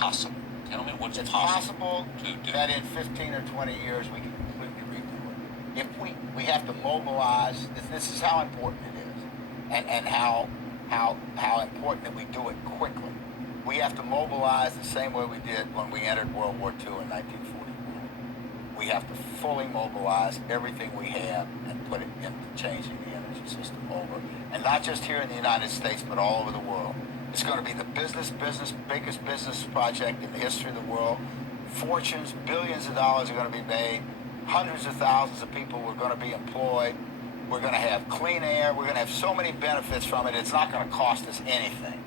possible? Tell me what's It's possible possible to do. that in 15 or 20 years we can completely redo it. If we have to mobilize, this is how important it is, and how important that we do it quickly. We have to mobilize the same way we did when we entered World War II in 1941. We have to fully mobilize everything we have and put it into changing the energy system over. And not just here in the United States, but all over the world. It's going to be the biggest business project in the history of the world. Fortunes, billions of dollars are going to be made. Hundreds of thousands of people are going to be employed. We're going to have clean air. We're going to have so many benefits from it. It's not going to cost us anything.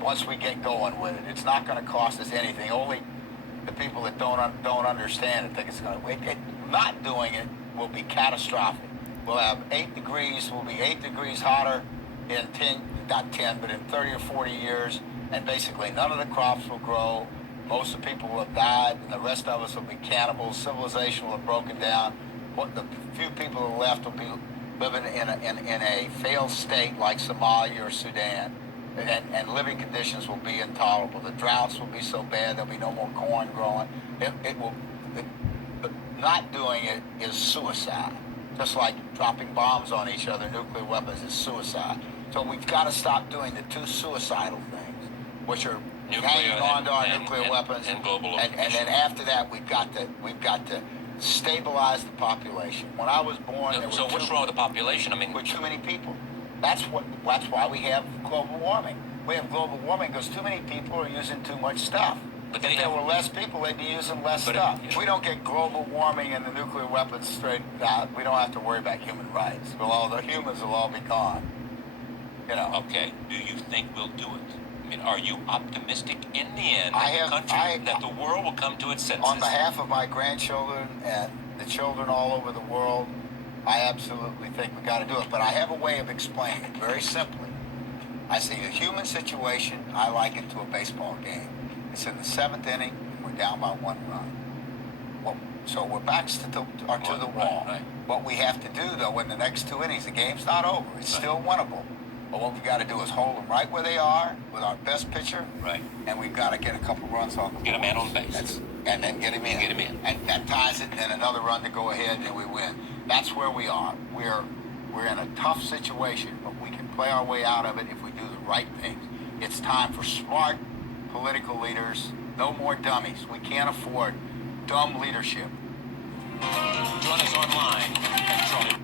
Once we get going with it, it's not going to cost us anything. Only the people that don't understand it think it's going to. Not doing it will be catastrophic. We'll have 8 degrees. We'll be 8 degrees hotter in 10, but in 30 or 40 years, and basically none of the crops will grow. Most of the people will have died, and the rest of us will be cannibals. Civilization will have broken down. What the few people who are left will be living in a failed state like Somalia or Sudan, and living conditions will be intolerable. The droughts will be so bad there'll be no more corn growing. Not doing it is suicide. Just like dropping bombs on each other, nuclear weapons is suicide. So we've got to stop doing the two suicidal things, which are hanging on to our nuclear weapons, and global. And then after that, we've got to stabilize the population. When I was born, So what's wrong with the population? I mean, we're too many people. That's why we have global warming. We have global warming because too many people are using too much stuff. But if there were less people, they'd be using less stuff. If we don't get global warming and the nuclear weapons straightened out, we don't have to worry about human rights. The humans will all be gone. You know. Okay. Do you think we'll do it? I mean, are you optimistic in the end that the world will come to its senses? On behalf of my grandchildren and the children all over the world, I absolutely think we got to do it. But I have a way of explaining it very simply. I see a human situation. I like it to a baseball game. It's in the 7th inning, and we're down by 1 run. Well, so we're backs to the wall. Right. What we have to do, though, in the next 2 innings, the game's not over. It's still winnable. But what we've got to do is hold them right where they are with our best pitcher. Right. And we've got to get a couple runs on the Get a man on base. And then get him in. And that ties it, and then another run to go ahead, and we win. That's where we are. We're in a tough situation, but we can play our way out of it if we do the right things. It's time for smart political leaders, no more dummies. We can't afford dumb leadership. Join us online at Charlie.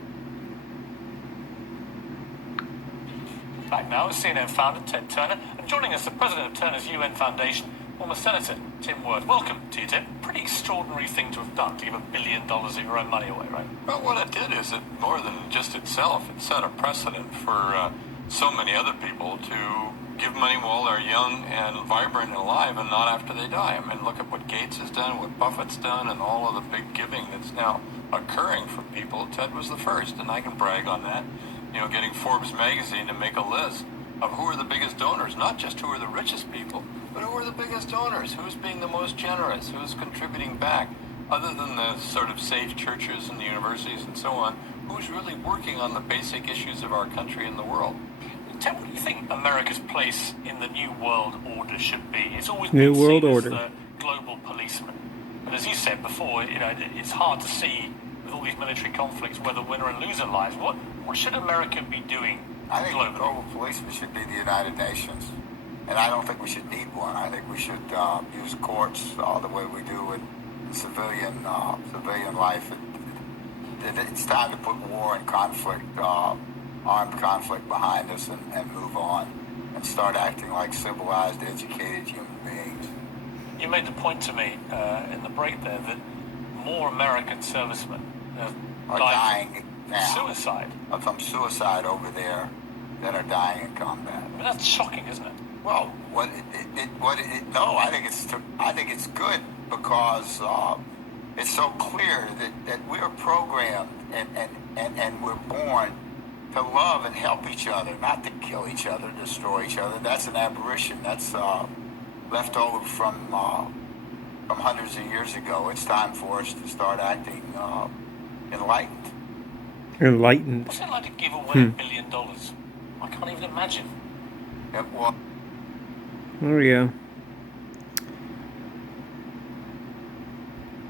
Back now is CNN founder Ted Turner, and joining us, the president of Turner's UN Foundation, former Senator Tim Wirth. Welcome to you, Tim. Pretty extraordinary thing to have done, to give $1 billion of your own money away, right? Well, what it did is it, more than just itself, it set a precedent for so many other people to give money while they're young and vibrant and alive and not after they die. I mean, look at what Gates has done, what Buffett's done, and all of the big giving that's now occurring from people. Ted was the first, and I can brag on that. You know, getting Forbes magazine to make a list of who are the biggest donors, not just who are the richest people, but who are the biggest donors, who's being the most generous, who's contributing back, other than the sort of safe churches and the universities and so on, who's really working on the basic issues of our country and the world. Tim, what do you think America's place in the New World Order should be? It's always New been World seen Order. as the global policeman. But as you said before, you know, it's hard to see with all these military conflicts where the winner and loser lies. What should America be doing I think globally? the global policeman should be the United Nations. And I don't think we should need one. I think we should use courts the way we do in civilian life. It's time to put war and conflict, armed conflict behind us and move on and start acting like civilized, educated human beings. You made the point to me in the break there that more American servicemen Are dying now. Suicide. From suicide over there that are dying in combat. I mean, that's shocking, isn't it? Well, no, I think it's good because it's so clear that we are programmed and we're born to love and help each other, not to kill each other, destroy each other. That's an aberration. That's left over from hundreds of years ago. It's time for us to start acting enlightened. Enlightened. What's it like to give away $1 billion? I can't even imagine. Well, There we go.